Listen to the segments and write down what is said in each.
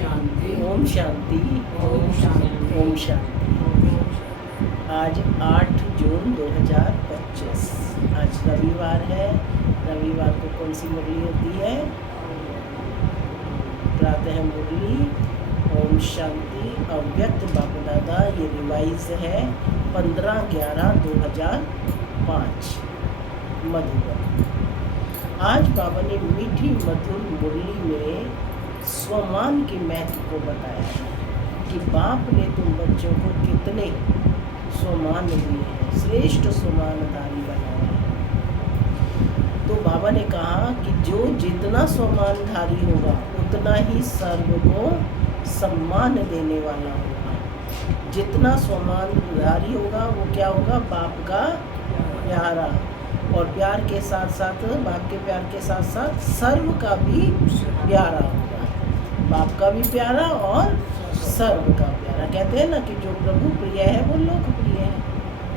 शांति। ओम शांति। ओम शांति। ओम शांति। आज 8 जून 2025। आज रविवार है। रविवार को कौन सी मुरली होती है? प्रातः मुरली ओम शांति अव्यक्त बाबा दादा। ये रिवाइज है 15/11/2005 मधुबन। आज बाबा ने मीठी मधुर मुरली में स्वमान के महत्व को बताया है कि बाप ने तुम बच्चों को कितने स्वमान दिए हैं, श्रेष्ठ स्वमानधारी बनाया है। तो बाबा ने कहा कि जो जितना स्वमानधारी होगा उतना ही सर्व को सम्मान देने वाला होगा। जितना स्वमानधारी होगा वो क्या होगा? बाप का प्यारा, और प्यार के साथ साथ बाप के प्यार के साथ साथ सर्व का भी प्यारा होगा। बाप का भी प्यारा और सर्व का प्यारा। कहते हैं ना कि जो प्रभु प्रिय है वो लोकप्रिय है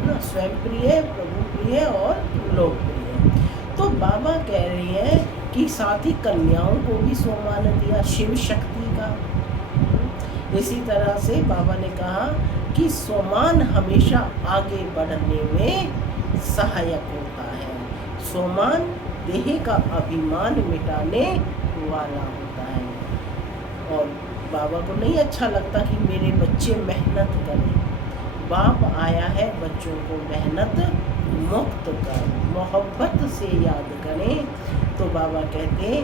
ना। स्वयं प्रिय, प्रभु प्रिय और लोकप्रिय। तो बाबा कह रही है कि साथ ही कन्याओं को भी स्वमान दिया शिव शक्ति का। इसी तरह से बाबा ने कहा कि स्वमान हमेशा आगे बढ़ने में सहायक होता है। स्वमान देह का अभिमान मिटाने वाला होता है। और बाबा को नहीं अच्छा लगता कि मेरे बच्चे मेहनत करें। बाप आया है बच्चों को मेहनत मुक्त कर, मोहब्बत से याद करें। तो बाबा कहते हैं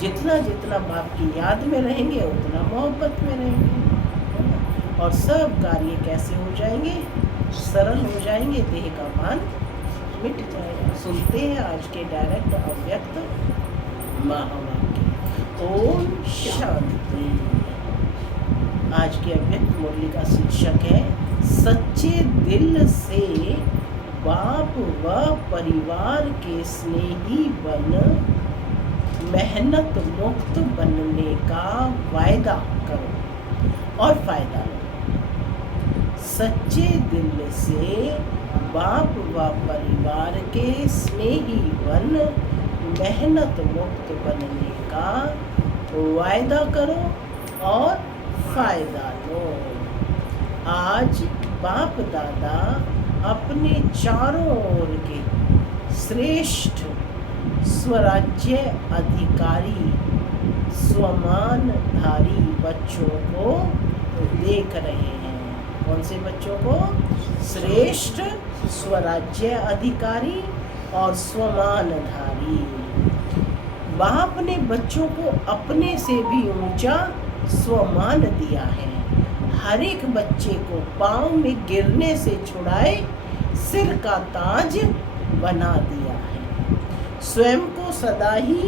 जितना जितना बाप की याद में रहेंगे उतना मोहब्बत में रहेंगे, और सब कार्य कैसे हो जाएंगे? सरल हो जाएंगे, देह का मान मिट जाएगा। सुनते हैं आज के डायरेक्ट अव्यक्त महावाक्य। ओम शांति। आज के अव्यक्त मुरली का शीर्षक है सच्चे दिल से बाप व परिवार के स्नेही बन मेहनत मुक्त बनने का वायदा करो और फायदा लो। सच्चे दिल से बाप व परिवार के स्नेही बन मेहनत मुक्त बनने का वायदा करो और फायदा लो। आज बाप दादा अपने चारों ओर के श्रेष्ठ स्वराज्य अधिकारी स्वमानधारी बच्चों को देख रहे हैं। कौन से बच्चों को? श्रेष्ठ स्वराज्य अधिकारी और स्वमानधारी। बाप ने बच्चों को अपने से भी ऊंचा स्वमान दिया है। हर एक बच्चे को पांव में गिरने से छुड़ाए सिर का ताज बना दिया है। स्वयं को सदा ही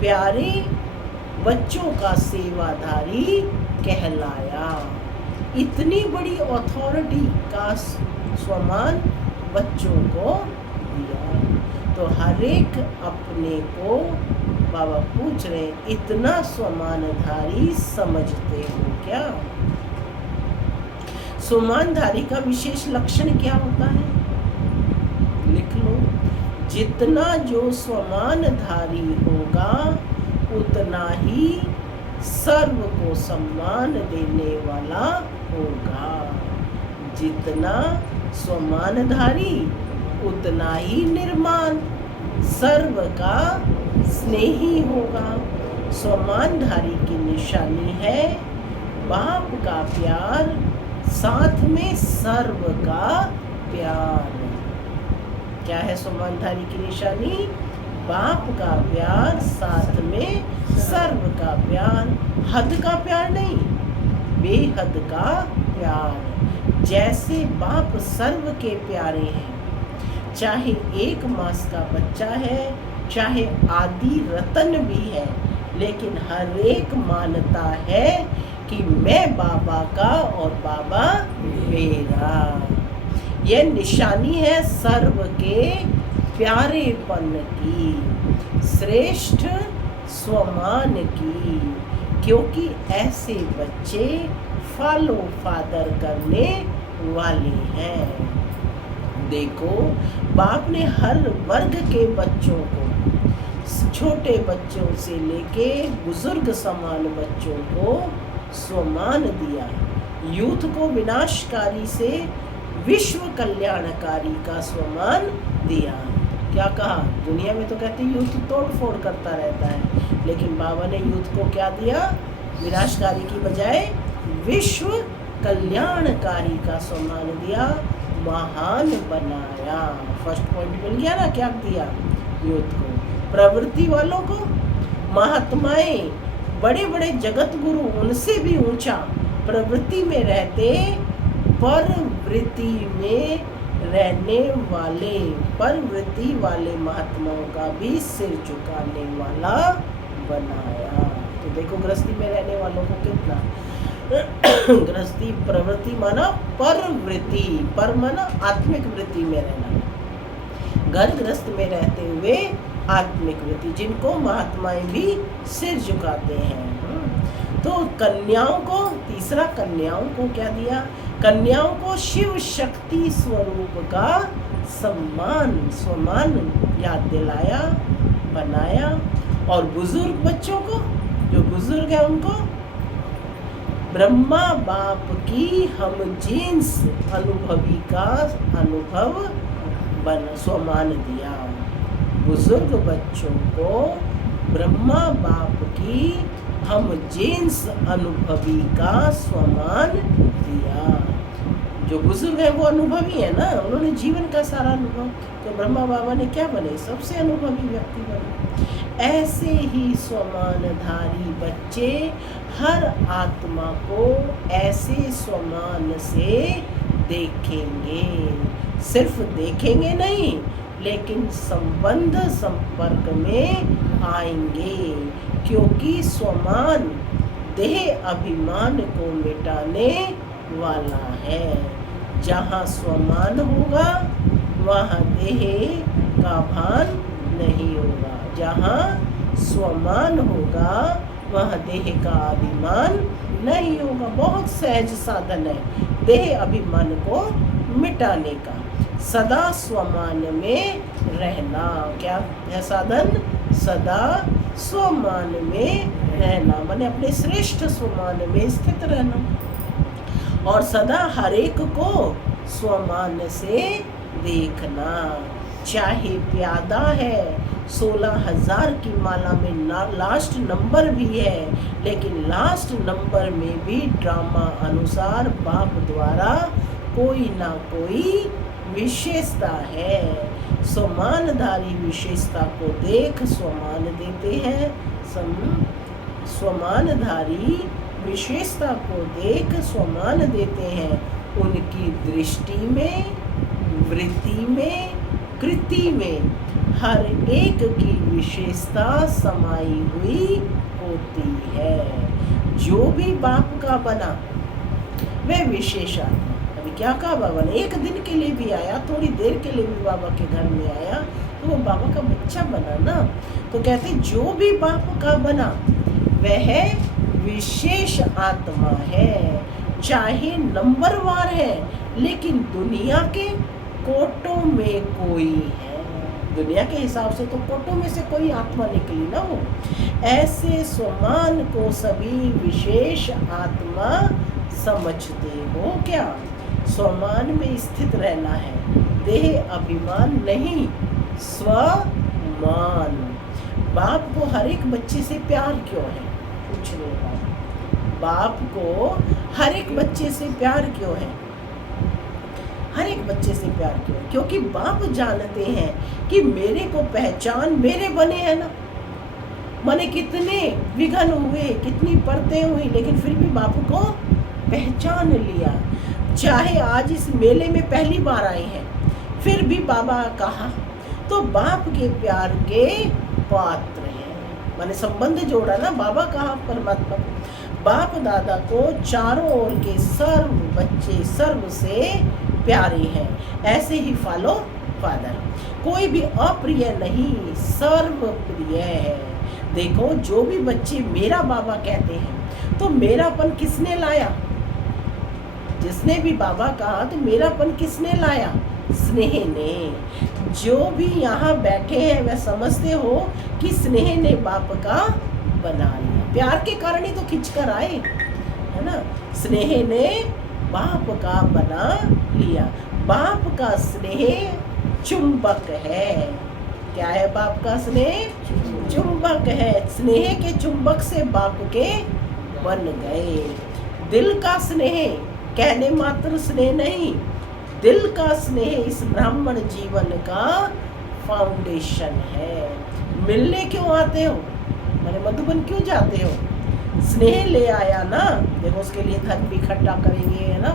प्यारे बच्चों का सेवाधारी कहलाया। इतनी बड़ी अथॉरिटी का स्वमान बच्चों को दिया। तो हर एक अपने को बाबा पूछ रहे इतना स्वमानधारी समझते हो क्या? स्वमानधारी का विशेष लक्षण क्या होता है? लिख लो। जितना जो स्वमानधारी होगा उतना ही सर्व को सम्मान देने वाला होगा। जितना स्वमानधारी उतना ही निर्माण सर्व का स्नेही होगा। स्वमानधारी की निशानी है बाप का प्यार, साथ में सर्व का प्यार। क्या है स्वमानधारी की निशानी? बाप का प्यार, साथ में सर्व का प्यार। हद का प्यार नहीं, बेहद का प्यार। जैसे बाप सर्व के प्यारे हैं, चाहे 1 मास का बच्चा है, चाहे आदि रतन भी है, लेकिन हर एक मानता है कि मैं बाबा का और बाबा मेरा। यह निशानी है सर्व के प्यारेपन की, श्रेष्ठ स्वमान की। क्योंकि ऐसे बच्चे फॉलो फादर करने वाले हैं। देखो, बाप ने हर वर्ग के बच्चों को, छोटे बच्चों से लेके बुजुर्ग समान बच्चों को स्वमान दिया, यूथ को विनाशकारी से विश्व कल्याणकारी का स्वमान दिया। क्या कहा? दुनिया में तो कहते यूथ तोड़ फोड़ करता रहता है, लेकिन बाबा ने यूथ को क्या दिया? विनाशकारी की बजाय विश्व कल्याणकारी का सम्मान दिया, महान बनाया। फर्स्ट पॉइंट मिल गया ना, क्या दिया? यूथ को। प्रवृत्ति वालों को, महात्माएं, बड़े बड़े जगत गुरु, उनसे भी ऊंचा प्रवृत्ति में रहते, परवृत्ति में रहने वाले, परवृत्ति वाले महात्माओं का भी सिर झुकाने वाला बनाया। तो देखो गृहस्थी में रहने वालों को कितना गृहस्थी, प्रवृत्ति माना परवृत्ति, पर माना आत्मिक वृत्ति में रहना, घर गृहस्थ में रहते हुए आत्मिक वृत्ति, जिनको महात्माएं भी सिर झुकाते हैं। तो कन्याओं को, तीसरा कन्याओं को क्या दिया? कन्याओं को शिव शक्ति स्वरूप का सम्मान, स्वमान याद दिलाया, बनाया। और बुजुर्ग बच्चों को, जो बुजुर्ग है उनको ब्रह्मा बाप की हम जीन्स अनुभवी का अनुभव स्वमान दिया। बुजुर्ग बच्चों को ब्रह्मा बाप की हम जीन्स अनुभवी का स्वमान दिया। जो बुजुर्ग है वो अनुभवी है ना, उन्होंने जीवन का सारा अनुभव, तो ब्रह्मा बाबा ने क्या बने? सबसे अनुभवी व्यक्ति बने। ऐसे ही स्वमानधारी बच्चे हर आत्मा को ऐसे स्वमान से देखेंगे। सिर्फ देखेंगे नहीं, लेकिन संबंध संपर्क में आएंगे, क्योंकि स्वमान देह अभिमान को मिटाने वाला है। जहाँ स्वमान होगा वहाँ देह का भान नहीं होगा, जहाँ स्वमान होगा वहाँ देह का अभिमान नहीं होगा। बहुत सहज साधन है देह अभिमान को मिटाने का, सदा स्वमान में रहना। क्या है साधन? सदा स्वमान में रहना, माने अपने श्रेष्ठ स्वमान में स्थित रहना, और सदा हर एक को स्वमान से देखना। चाहे प्यादा है, 16,000 की माला में लास्ट नंबर भी है, लेकिन लास्ट नंबर में भी ड्रामा अनुसार बाप द्वारा कोई ना कोई विशेषता है। स्वमानधारी विशेषता को देख स्वमान देते हैं, स्वमानधारी विशेषता को देख स्वमान देते हैं। उनकी दृष्टि में, वृत्ति में, कृति में हर एक की विशेषता समाई हुई होती है। जो भी बाप का बना वह विशेष आत्मा। अभी क्या कहा बाबा ने? एक दिन के लिए भी आया, थोड़ी देर के लिए भी बाबा के घर में आया, तो वो बाबा का बच्चा बना ना। तो कहते जो भी बाप का बना वह विशेष आत्मा है, चाहे नंबरवार है, लेकिन दुनिया के कोटों में कोई है। दुनिया के हिसाब से तो कोटों में से कोई आत्मा निकली ना हो। ऐसे स्वमान को सभी विशेष आत्मा समझते हो। क्या स्वमान में स्थित रहना है, देह अभिमान नहीं, स्वमान। बाप को हर एक बच्चे से प्यार क्यों है? पूछने का बाप को हर एक बच्चे से प्यार क्यों है? हर एक बच्चे से प्यार क्यों? क्योंकि बाप जानते हैं कि मेरे को पहचान मेरे बने हैं ना। माने कितने विघ्न हुए, कितनी परतें हुई, लेकिन फिर भी बाप को पहचान लिया। चाहे आज इस मेले में पहली बार आए हैं, फिर भी बाबा कहा, तो बाप के प्यार के पात्र हैं। माने संबंध जोड़ा ना, बाबा कहा परमात्मा को। बाप दादा को चारों ओर के सर्व बच्चे सर्व से प्यारे हैं, ऐसे ही फॉलो फादर। कोई भी अप्रिय नहीं, सर्व प्रिय है। देखो जो भी बच्चे मेरा बाबा कहते हैं, तो मेरापन किसने लाया? जिसने भी बाबा कहा तो मेरापन किसने लाया? स्नेह ने। जो भी यहाँ बैठे हैं वह समझते हो कि स्नेह ने बाप का बना लिया। प्यार के कारण ही तो खिंच कर आए है ना। स्नेह ने बाप का बना लिया। बाप का स्नेह चुंबक है। क्या है बाप का स्नेह? चुंबक है। स्नेह के चुंबक से बाप के बन गए। दिल का स्नेह कहने मात्र स्नेह नहीं, दिल का स्नेह इस ब्राह्मण जीवन का फाउंडेशन है। मिलने क्यों आते हो? मैंने मधुबन क्यों जाते हो? स्नेह ले आया ना। देखो उसके लिए धन भी इकट्ठा करेंगे, है ना,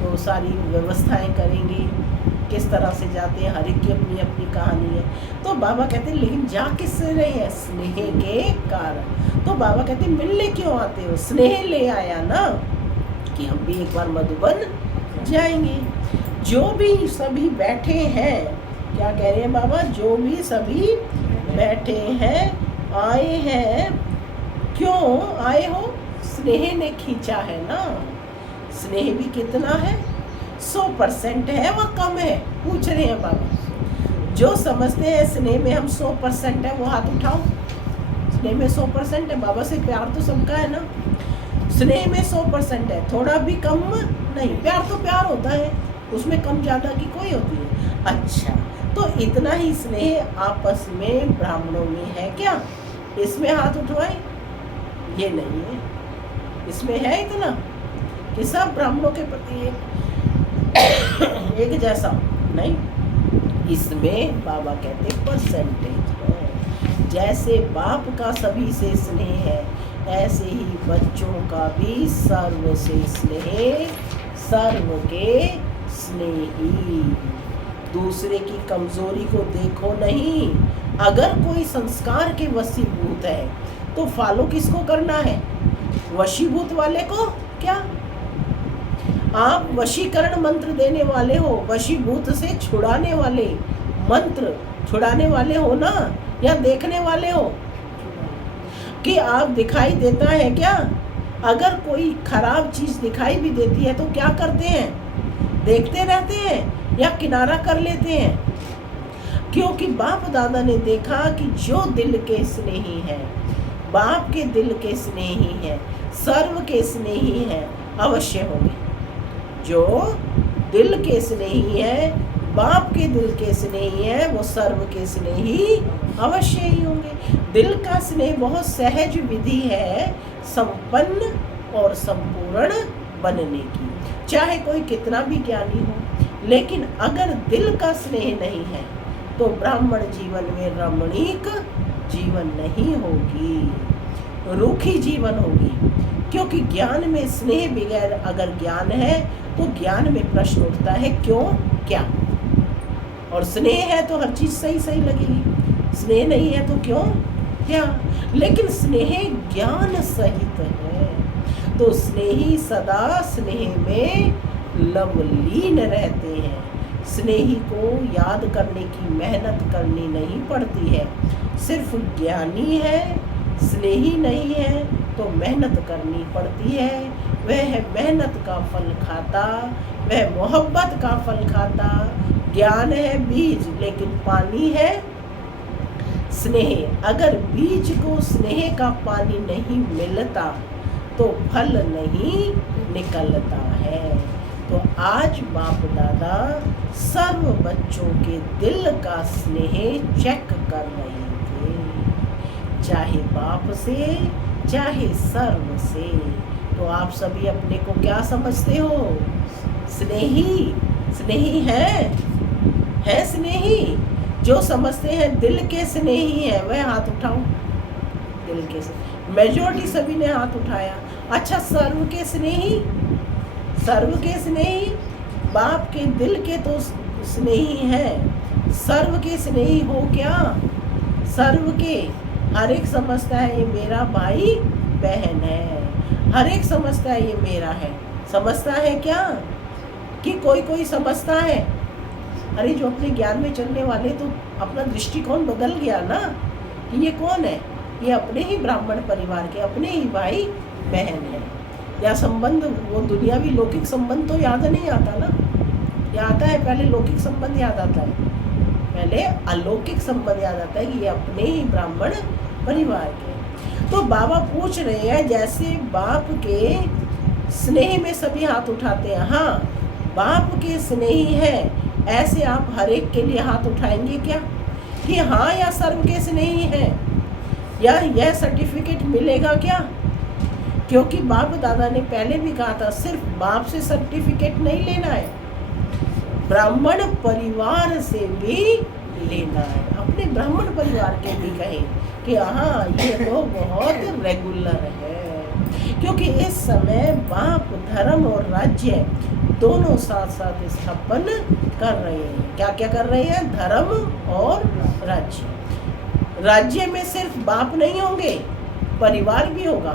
तो सारी व्यवस्थाएं करेंगे। किस तरह से जाते हैं, हर एक की अपनी अपनी कहानी है। तो बाबा कहते हैं लेकिन जा किससे रहे हैं? स्नेह के कारण। तो बाबा कहते हैं मिलने क्यों आते हो? स्नेह ले आया ना कि हम भी एक बार मधुबन जाएंगे। जो भी सभी बैठे हैं, क्या कह रहे हैं बाबा? जो भी सभी बैठे हैं, आए हैं, क्यों आए हो? स्नेह ने खींचा है ना। स्नेह भी कितना है? 100% है, वह कम है? पूछ रहे हैं बाबा। जो समझते हैं स्नेह में हम 100% है वो हाथ उठाओ। स्नेह में 100% है। बाबा से प्यार तो सबका है ना। स्नेह में 100% है, थोड़ा भी कम नहीं। प्यार तो प्यार होता है, उसमें कम ज़्यादा की कोई होती है। अच्छा, तो इतना ही स्नेह आपस में ब्राह्मणों में है क्या? इसमें हाथ उठवाए? ये नहीं है। इसमें है इतना कि सब ब्राह्मणों के प्रति एक जैसा नहीं। इसमें बाबा कहते परसेंटेज है। जैसे बाप का सभी से स्नेह है, ऐसे ही बच्चों का भी सर्व से स्नेह, सर्व के स्नेही। दूसरे की कमजोरी को देखो नहीं। अगर कोई संस्कार के वशीभूत है तो फॉलो किसको करना है? वशीभूत वाले को। क्या आप वशीकरण मंत्र देने वाले हो? वशीभूत से छुड़ाने वाले मंत्र छुड़ाने वाले हो ना, या देखने वाले हो? कि आप दिखाई देता है क्या? अगर कोई खराब चीज दिखाई भी देती है तो क्या करते हैं? देखते रहते हैं या किनारा कर लेते हैं? क्योंकि बाप दादा ने देखा कि जो दिल के स्नेही है, बाप के दिल के स्नेही है, सर्व के स्नेही है, अवश्य होंगे। जो दिल के स्नेही है, बाप के दिल के स्नेही है, वो सर्व के स्नेही अवश्य ही होंगे। दिल का स्नेह बहुत सहज विधि है संपन्न और संपूर्ण बनने की। चाहे कोई कितना भी ज्ञानी हो, लेकिन अगर दिल का स्नेह नहीं है तो ब्राह्मण जीवन में रमणीक जीवन नहीं होगी, रूखी जीवन होगी। क्योंकि ज्ञान में स्नेह बगैर अगर ज्ञान है तो ज्ञान में प्रश्न उठता है क्यों क्या। और स्नेह है तो हर चीज सही सही लगेगी, स्नेह नहीं है तो क्यों क्या। लेकिन स्नेह ज्ञान सहित है तो स्नेही सदा स्नेह में लवलीन रहते हैं। स्नेही को याद करने की मेहनत करनी नहीं पड़ती है। सिर्फ ज्ञानी है, स्नेही नहीं है तो मेहनत करनी पड़ती है। वह मेहनत का फल खाता, वह मोहब्बत का फल खाता। ज्ञान है बीज, लेकिन पानी है स्नेह। अगर बीज को स्नेह का पानी नहीं मिलता तो फल नहीं निकलता है। तो आज बाप दादा सर्व बच्चों के दिल का स्नेह चेक कर रहे थे, चाहे बाप से चाहे सर्व से। तो आप सभी अपने को क्या समझते हो? स्नेही। स्नेही है स्नेही। जो समझते हैं दिल के स्नेही है वह हाथ उठाओ। दिल के स्नेही मेजॉरिटी सभी ने हाथ उठाया। अच्छा, सर्व के स्नेही, सर्व के स्नेही बाप के दिल के तो स्नेही हैं, सर्व के स्नेही हो क्या? सर्व के हर एक समझता है ये मेरा भाई बहन है, हर एक समझता है ये मेरा है। समझता है क्या कि कोई समझता है? अरे जो अपने ज्ञान में चलने वाले तो अपना दृष्टिकोण बदल गया ना कि ये कौन है, ये अपने ही ब्राह्मण परिवार के अपने ही भाई बहन है। या संबंध वो दुनियावी लौकिक संबंध तो याद नहीं आता ना, या आता है पहले लौकिक संबंध याद आता है, पहले अलौकिक संबंध याद आता है कि ये अपने ही ब्राह्मण परिवार के। तो बाबा पूछ रहे हैं जैसे बाप के स्नेह में सभी हाथ उठाते हैं। हाँ, बाप के स्नेही है ऐसे आप हर एक के लिए हाथ उठाएंगे क्या कि हाँ या सर्व के स्नेही है, या यह सर्टिफिकेट मिलेगा क्या? क्योंकि बाप दादा ने पहले भी कहा था सिर्फ बाप से सर्टिफिकेट नहीं लेना है, ब्राह्मण परिवार से भी लेना है। अपने ब्राह्मण परिवार के भी कहें कि हाँ ये तो बहुत रेगुलर है, क्योंकि इस समय बाप धर्म और राज्य दोनों साथ साथ स्थापन कर रहे हैं। क्या क्या कर रहे हैं? धर्म और राज्य। राज्य में सिर्फ बाप नहीं होंगे, परिवार भी होगा।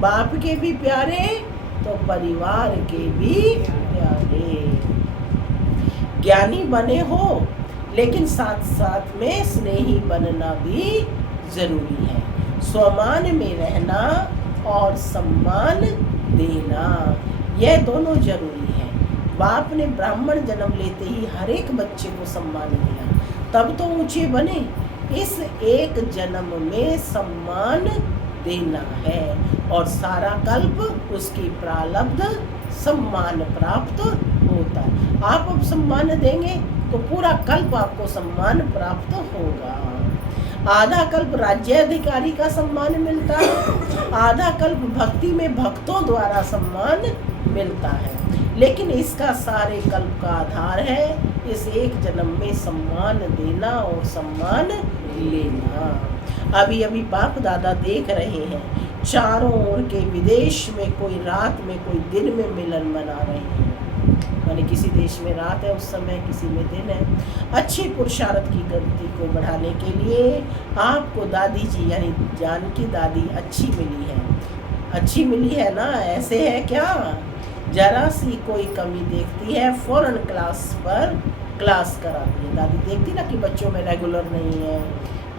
बाप के भी प्यारे तो परिवार के भी प्यारे। ज्ञानी बने हो लेकिन साथ साथ में स्नेही बनना भी जरूरी है। स्वमान में रहना और सम्मान देना, यह दोनों जरूरी है। बाप ने ब्राह्मण जन्म लेते ही हर एक बच्चे को सम्मान दिया, तब तो ऊंचे बने। इस एक जन्म में सम्मान देना है और सारा कल्प उसकी प्रारब्ध सम्मान प्राप्त होता है। आप अब सम्मान देंगे तो पूरा कल्प आपको सम्मान प्राप्त होगा। आधा कल्प राज्य अधिकारी का सम्मान मिलता है, आधा कल्प भक्ति में भक्तों द्वारा सम्मान मिलता है। लेकिन इसका सारे कल्प का आधार है इस एक जन्म में सम्मान देना और सम्मान लेना। अभी अभी बाप दादा देख रहे हैं चारों ओर के विदेश में कोई रात में कोई दिन में मिलन मना रहे हैं। माने किसी देश में रात है उस समय, किसी में दिन है। अच्छी पुरुषार्थ की गति को बढ़ाने के लिए आपको दादी जी यानी जानकी दादी अच्छी मिली है। अच्छी मिली है ना, ऐसे है क्या? जरा सी कोई कमी देखती है फौरन क्लास पर क्लास कराती है। दादी देखती ना कि बच्चों में रेगुलर नहीं है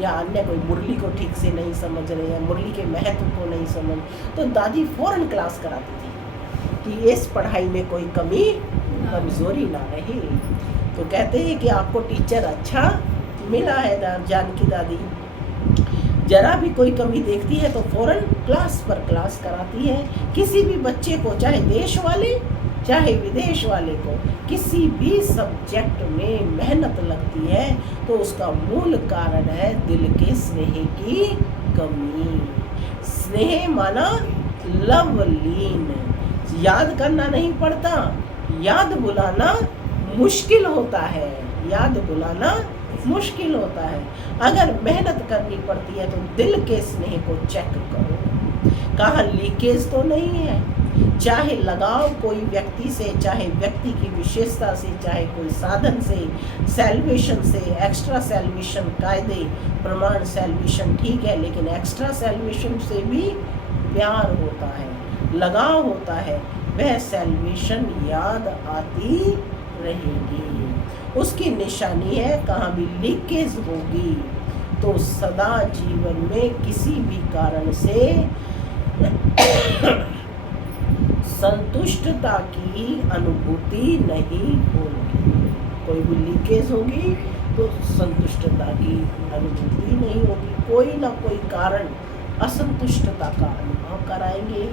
या अन्य कोई मुरली को ठीक से नहीं समझ रहे हैं, मुरली के महत्व को नहीं समझ, तो दादी फौरन क्लास कराती थी कि इस पढ़ाई में कोई कमी कमजोरी ना रहे। तो कहते हैं कि आपको टीचर अच्छा मिला है जानकी दादी। जरा भी कोई कमी देखती है तो फौरन क्लास पर क्लास कराती है। किसी भी बच्चे को, चाहे देश वाले चाहे विदेश वाले को, किसी भी सब्जेक्ट में मेहनत लगती है तो उसका मूल कारण है दिल के स्नेह की कमी। स्नेह माना लवलीन, याद करना नहीं पड़ता, याद बुलाना मुश्किल होता है, याद बुलाना मुश्किल होता है। अगर मेहनत करनी पड़ती है तो दिल के स्नेह को चेक करो, कहाँ लीकेज तो नहीं है। चाहे लगाव कोई व्यक्ति से, चाहे व्यक्ति की विशेषता से, चाहे कोई साधन से, सैल्वेशन से, एक्स्ट्रा सैल्वेशन कायदे प्रमाण सैल्वेशन ठीक है, लेकिन एक्स्ट्रा सैल्वेशन से भी प्यार होता है, लगाव होता है, वह सैल्वेशन याद आती रहेगी। उसकी निशानी है कहाँ भी लीकेज होगी तो सदा जीवन में किसी भी कारण से संतुष्टता की अनुभूति नहीं होगी। कोई भी लीकेज होगी तो संतुष्टता की अनुभूति नहीं होगी। कोई ना कोई कारण असंतुष्टता का अनुभव कराएंगे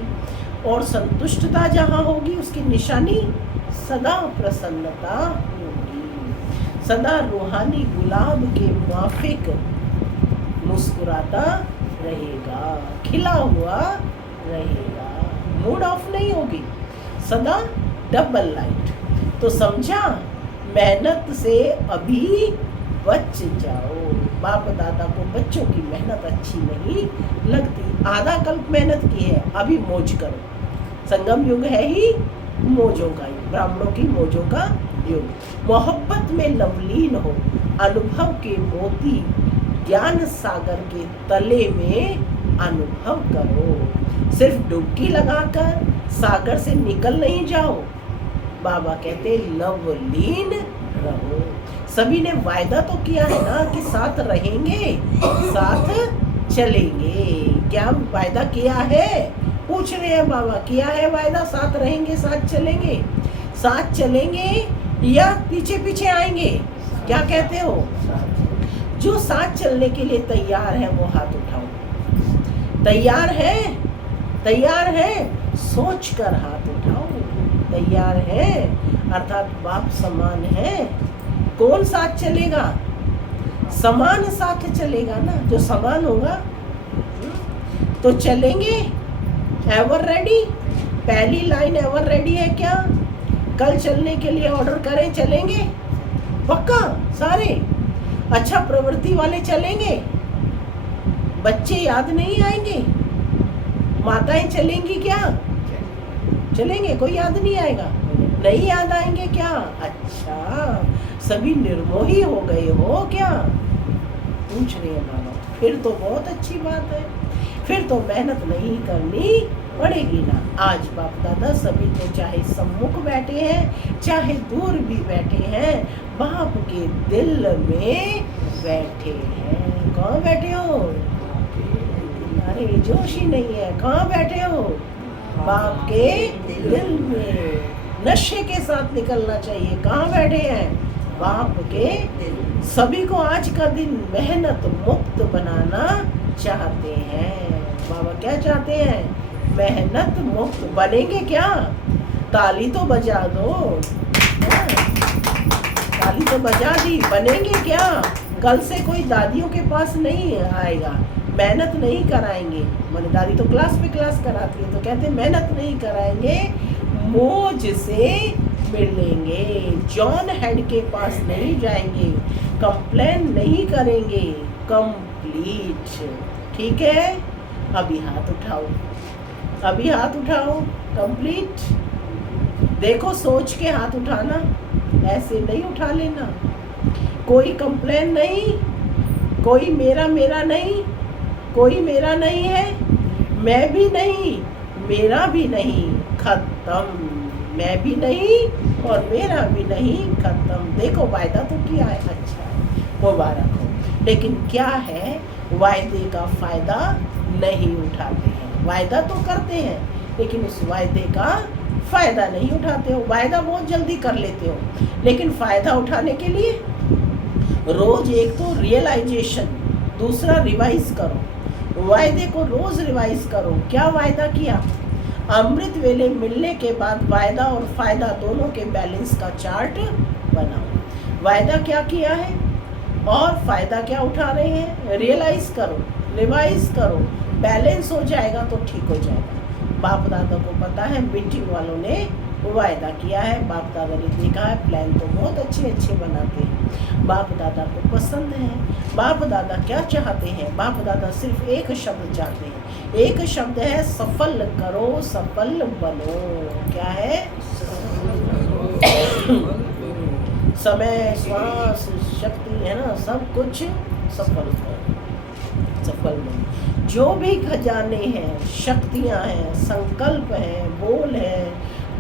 और संतुष्टता जहाँ होगी उसकी निशानी सदा प्रसन्नता होगी। सदा रूहानी गुलाब के माफिक मुस्कुराता रहेगा, खिला हुआ रहेगा, मूड ऑफ नहीं होगी, सदा डबल लाइट। तो समझा, मेहनत से अभी बच जाओ। बाप दादा को बच्चों की मेहनत अच्छी नहीं लगती। आधा कल्प मेहनत की है, अभी मौज करो। संगम युग है ही मौजों का युग, ब्राह्मणों की मौजों का युग। मोहब्बत में लवलीन हो, अनुभव के मोती ज्ञान सागर के तले में अनुभव करो। सिर्फ डुबकी लगाकर सागर से निकल नहीं जाओ। बाबा कहते लवलीन रहो। सभी ने वायदा तो किया है ना कि साथ रहेंगे, साथ चलेंगे। क्या वायदा किया है? पूछ रहे हैं बाबा, किया है वायदा? साथ रहेंगे, साथ चलेंगे। साथ चलेंगे या पीछे पीछे आएंगे? क्या कहते हो? जो साथ चलने के लिए तैयार है वो हाथ उठाओ। तैयार है? तैयार है? सोच कर हाथ उठाओ। तैयार है? अर्थात बाप समान है। कौन साथ चलेगा? समान साथ चलेगा ना, जो समान होगा तो चलेंगे। Ever ready? पहली लाइन एवर रेडी है क्या? कल चलने के लिए ऑर्डर करें, चलेंगे पक्का सारे? अच्छा प्रवृत्ति वाले चलेंगे? बच्चे याद नहीं आएंगे? माताएं चलेंगी क्या? चलेंगे, कोई याद नहीं आएगा? नहीं याद आएंगे क्या? अच्छा, सभी निर्मोही हो गए हो क्या? पूछ रहे हैं बाबा। फिर तो बहुत अच्छी बात है, फिर तो मेहनत नहीं करनी पड़ेगी ना। आज बाप दादा सभी तो चाहे सम्मुख बैठे हैं चाहे दूर भी बैठे हैं, बाप के दिल में बैठे हैं। कहाँ बैठे हो? अरे जोश ही नहीं है। कहाँ बैठे हो? बाप के दिल में। नशे के साथ निकलना चाहिए। कहाँ बैठे हैं? बाप के दिल। सभी को आज का दिन मेहनत मुक्त बनाना चाहते हैं। बाबा क्या चाहते हैं? मेहनत मुक्त। बनेंगे क्या? ताली तो बजा दो। ताली तो बजा दी। बनेंगे क्या? कल से कोई दादियों के पास नहीं आएगा, मेहनत नहीं कराएंगे। मैंने दादी तो क्लास पे क्लास कराती है, तो कहते मेहनत नहीं कराएंगे, मौज से मिलेंगे। जॉन हेड के पास नहीं जाएंगे, कंप्लेन नहीं करेंगे, कंप्लीट। ठीक है? अभी हाथ उठाओ, अभी हाथ उठाओ। कंप्लीट। देखो सोच के हाथ उठाना, ऐसे नहीं उठा लेना। कोई कंप्लेन नहीं, कोई मेरा मेरा नहीं, कोई मेरा नहीं है, मैं भी नहीं, मेरा भी नहीं, खत्म। मैं भी नहीं और मेरा भी नहीं, खत्म। देखो वायदा तो किया है, अच्छा है, मुबारक हो। लेकिन क्या है, वायदे का फायदा नहीं उठाते हैं। वायदा तो करते हैं लेकिन उस वायदे का फायदा नहीं उठाते हो। वायदा बहुत जल्दी कर लेते हो, लेकिन फायदा उठाने के लिए रोज एक तो रियलाइजेशन, दूसरा रिवाइज करो। वायदे को रोज रिवाइज करो। क्या वायदा किया? अमृत वेले मिलने के बाद वायदा और फायदा दोनों के बैलेंस का चार्ट बनाओ। वायदा क्या किया है और फायदा क्या उठा रहे हैं, रियलाइज करो, रिवाइज करो। बैलेंस हो जाएगा तो ठीक हो जाएगा। बाप दादा को पता है, मीटिंग वालों ने वायदा किया है, बाप दादा ने देखा है, प्लान तो बहुत अच्छे अच्छे बनाते हैं, बाप दादा को पसंद है। बाप दादा क्या चाहते हैं? बाप दादा सिर्फ एक शब्द चाहते हैं, एक शब्द है, सफल करो, सफल बनो। क्या है? समय, श्वास, शक्ति है ना, सब कुछ सफल करो, सफल बनो। जो भी खजाने हैं, शक्तियां हैं, संकल्प है, बोल है,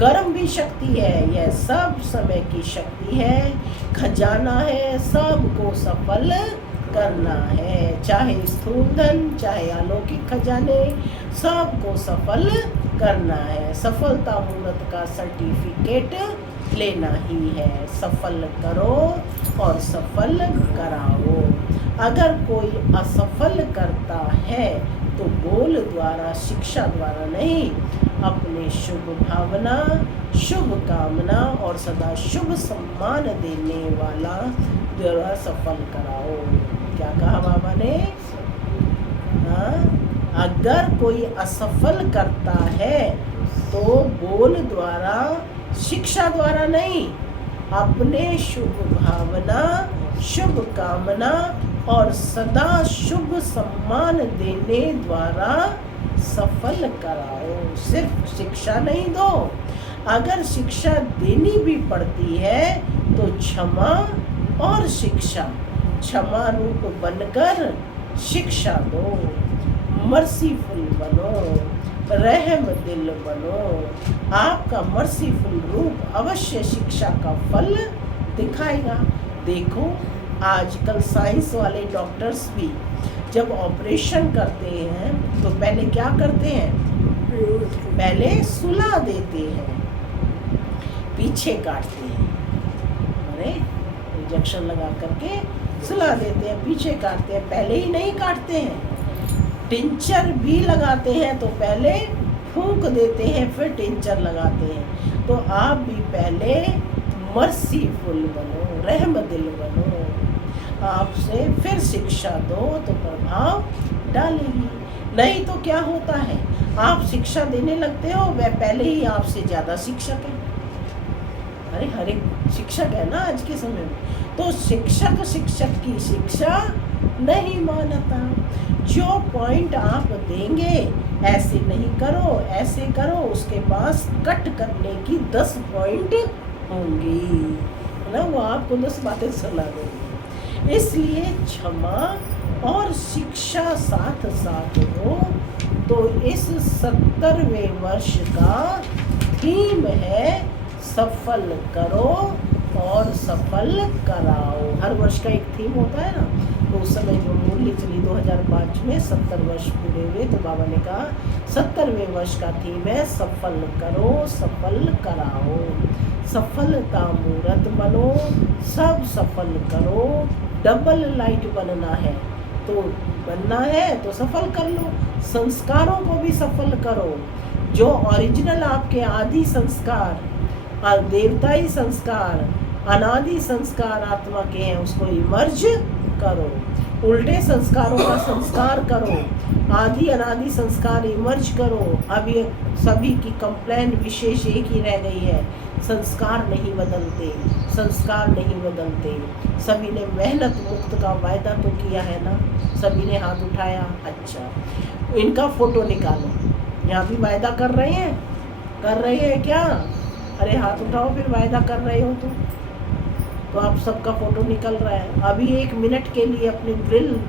कर्म भी शक्ति है, यह सब समय की शक्ति है, खजाना है, सबको सफल करना है। चाहे स्थूल धन, चाहे अलौकिक खजाने, सबको सफल करना है। सफलता मूर्त का सर्टिफिकेट लेना ही है। सफल करो और सफल कराओ। अगर कोई असफल करता है तो बोल द्वारा, शिक्षा द्वारा नहीं, अपने शुभ भावना, शुभ कामना और सदा शुभ सम्मान देने वाला द्वारा सफल कराओ। क्या कहा बाबा ने? हाँ, अगर कोई असफल करता है तो बोल द्वारा, शिक्षा द्वारा नहीं, अपने शुभ भावना, शुभ कामना और सदा शुभ सम्मान देने द्वारा सफल कराओ। सिर्फ शिक्षा नहीं दो, अगर शिक्षा देनी भी पड़ती है तो क्षमा और शिक्षा, क्षमा रूप बनकर शिक्षा दो। मर्सीफुल बनो, रहम दिल बनो। आपका मर्सीफुल रूप अवश्य शिक्षा का फल दिखाएगा। देखो आजकल साइंस वाले डॉक्टर्स भी जब ऑपरेशन करते हैं तो पहले क्या करते हैं? पहले सुला देते हैं, पीछे काटते हैं, अरे इंजेक्शन लगा करके सुला देते हैं, पीछे काटते हैं, पहले ही नहीं काटते हैं। टिंचर भी लगाते हैं तो पहले फूंक देते हैं फिर टिंचर लगाते हैं। तो आप भी पहले मर्सीफुल बनो, रहम दिल बनो। आपसे फिर शिक्षा दो तो प्रभाव डालेगी। नहीं तो क्या होता है, आप शिक्षा देने लगते हो, वह पहले ही आपसे ज़्यादा शिक्षक है। अरे हर एक शिक्षक है ना आज के समय में, तो शिक्षक शिक्षक की शिक्षा नहीं मानता। जो पॉइंट आप देंगे, ऐसे नहीं करो ऐसे करो, उसके पास कट करने की 10 पॉइंट होंगी ना, वो आपको 10 बातें सुना देंगे। इसलिए क्षमा और शिक्षा साथ साथ हो। तो इस 70वें वर्ष का थीम है सफल करो और सफल कराओ। हर वर्ष का एक थीम होता है ना, तो उस समय जो मुरली चली 2005 में 70 वर्ष पूरे हुए, तो बाबा ने कहा 70वें वर्ष का थीम है सफल करो सफल कराओ। सफलता मूर्त बनो, सब सफल करो। डबल लाइट बनना है तो बनना है तो सफल कर लो। संस्कारों को भी सफल करो। जो ओरिजिनल आपके आदि संस्कार, देवताई संस्कार, अनादि संस्कार आत्मा के हैं, उसको इमर्ज करो। उल्टे संस्कारों का संस्कार करो, आदि अनादि संस्कार इमर्ज करो। अब ये सभी की कंप्लेन विशेष एक ही रह गई है, संस्कार नहीं बदलते, संस्कार नहीं बदलते। सभी ने मेहनत मुक्त का वायदा तो किया है ना, सभी ने हाथ उठाया। अच्छा, इनका फोटो निकालो। यहाँ भी वायदा कर रहे हैं क्या? अरे हाथ उठाओ, फिर वायदा कर रहे हो तो आप सबका फोटो निकल रहा है। अभी 1 मिनट के लिए अपने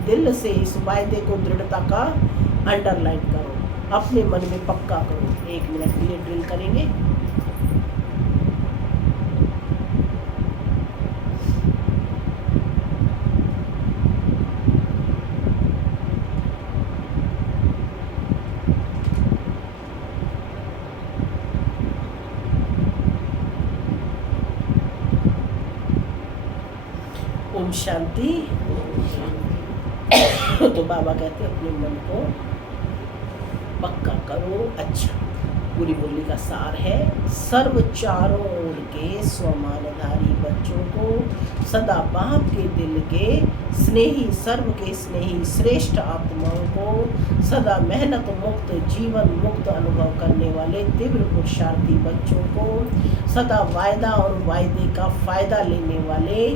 दिल से इस वायदे को दृढ़ता का अंडरलाइन करो, अपने मन में पक्का करो। 1 मिनट के लिए ड्रिल करेंगे। ओम शांति। तो बाबा कहते हैं अपने मन को पक्का करो। अच्छा, पूरी बोली का सार है, सर्व चारों ओर के स्वमानधारी बच्चों को सदा बाप के दिल के स्नेही, सर्व के स्नेही श्रेष्ठ आत्माओं को सदा मेहनत मुक्त जीवन मुक्त अनुभव करने वाले तीव्र पुरुषार्थी बच्चों को, सदा वायदा और वायदे का फायदा लेने वाले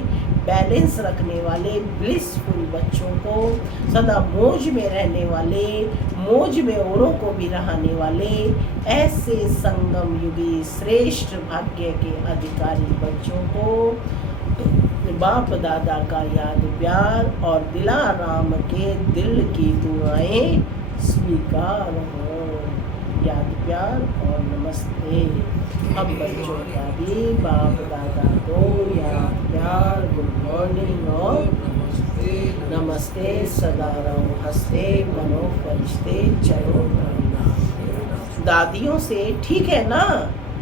बैलेंस रखने वाले ब्लिसफुल बच्चों को, सदा मौज में रहने वाले, मौज में औरों को भी रहने वाले ऐसे संगम युगी श्रेष्ठ भाग्य के अधिकारी बच्चों को बाप दादा का याद प्यार और दिलाराम के दिल की दुआएं स्वीकार हो। याद प्यार और नमस्ते। हम बच्चों का भी बाप दादा को याद प्यार, गुड मॉर्निंग और नमस्ते। सदा रहो हंसते, बनो फरिश्ते, चलो प्रणाम। दादियों से ठीक है ना?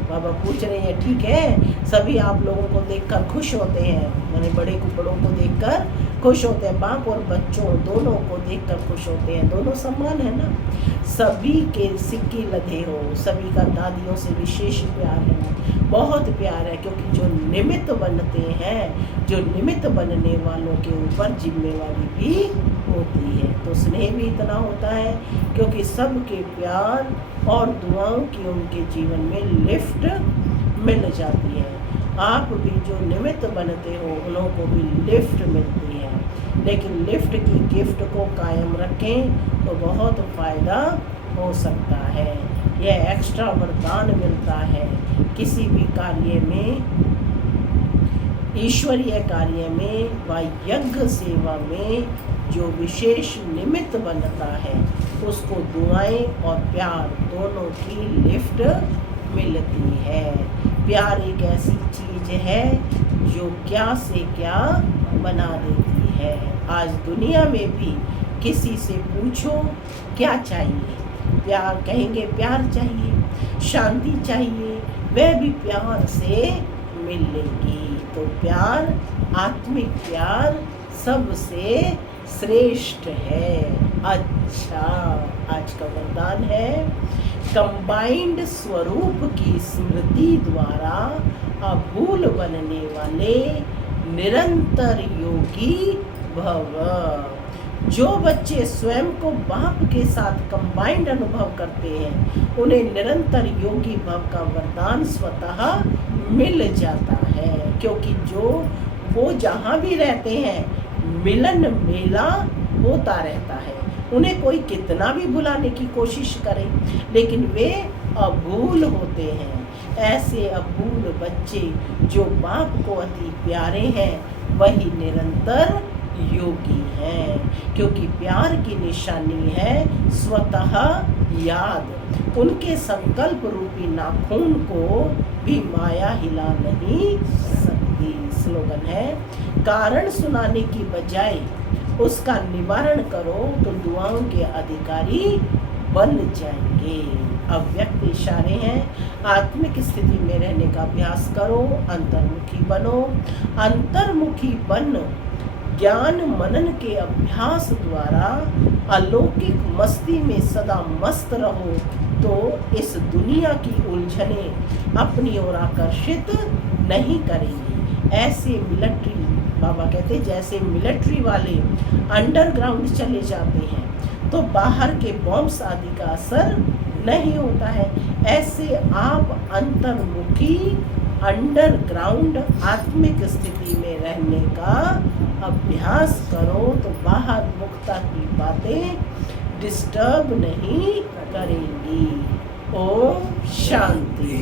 बाबा पूछ रहे हैं ठीक है? सभी आप लोगों को देखकर खुश होते हैं, मैंने बड़े बड़ों को देखकर खुश होते हैं, बाप और बच्चों दोनों को देखकर खुश होते हैं। दोनों समान है ना, सभी के सिक्के लदे हो, सभी का दादियों से विशेष प्यार है, बहुत प्यार है। क्योंकि जो निमित्त बनते हैं, जो निमित्त बनने वालों के ऊपर जिम्मेवारी भी होती है। तो स्नेह भी इतना होता है क्योंकि सबके प्यार और दुआओं की उनके जीवन में लिफ्ट मिल जाती है। आप भी जो निमित्त बनते हो, उन लोगों को भी लिफ्ट मिलती है। लेकिन लिफ्ट की गिफ्ट को कायम रखें तो बहुत फ़ायदा हो सकता है। यह एक्स्ट्रा वरदान मिलता है किसी भी कार्य में, ईश्वरीय कार्य में व यज्ञ सेवा में जो विशेष निमित्त बनता है, उसको दुआएं और प्यार दोनों की लिफ्ट मिलती है। प्यार एक ऐसी चीज़ है जो क्या से क्या बना देती है। आज दुनिया में भी किसी से पूछो क्या चाहिए, प्यार कहेंगे, प्यार चाहिए, शांति चाहिए, वह भी प्यार से मिलेगी। तो प्यार, आत्मिक प्यार सबसे श्रेष्ठ है। अच्छा, आज का वरदान है कंबाइंड स्वरूप की स्मृति द्वारा अभूल बनने वाले निरंतर योगी भव। जो बच्चे स्वयं को बाप के साथ कंबाइंड अनुभव करते हैं उन्हें निरंतर योगी भव का वरदान स्वतः मिल जाता है, क्योंकि जो वो जहाँ भी रहते हैं मिलन मेला होता रहता है। उन्हें कोई कितना भी भुलाने की कोशिश करे लेकिन वे अभूल होते हैं। ऐसे अभूल बच्चे जो बाप को अति प्यारे हैं वही निरंतर योगी हैं, क्योंकि प्यार की निशानी है स्वतः याद। उनके संकल्प रूपी नाखून को भी माया हिला नहीं सकती। स्लोगन है, कारण सुनाने की बजाय उसका निवारण करो तो दुआओं के अधिकारी बन जाएंगे। अव्यक्त इशारे हैं, आत्मिक स्थिति में रहने का अभ्यास करो, अंतर्मुखी बनो। अंतर्मुखी बन ज्ञान मनन के अभ्यास द्वारा अलौकिक मस्ती में सदा मस्त रहो तो इस दुनिया की उलझने अपनी ओर आकर्षित नहीं करेंगी। ऐसे मिलिट्री, बाबा कहते जैसे मिलिट्री वाले अंडरग्राउंड चले जाते हैं तो बाहर के बॉम्ब्स आदि का असर नहीं होता है, ऐसे आप अंतर्मुखी अंडरग्राउंड आत्मिक स्थिति में रहने का अभ्यास करो तो बाहर मुक्ता की बातें डिस्टर्ब नहीं करेंगी। ओम शांति।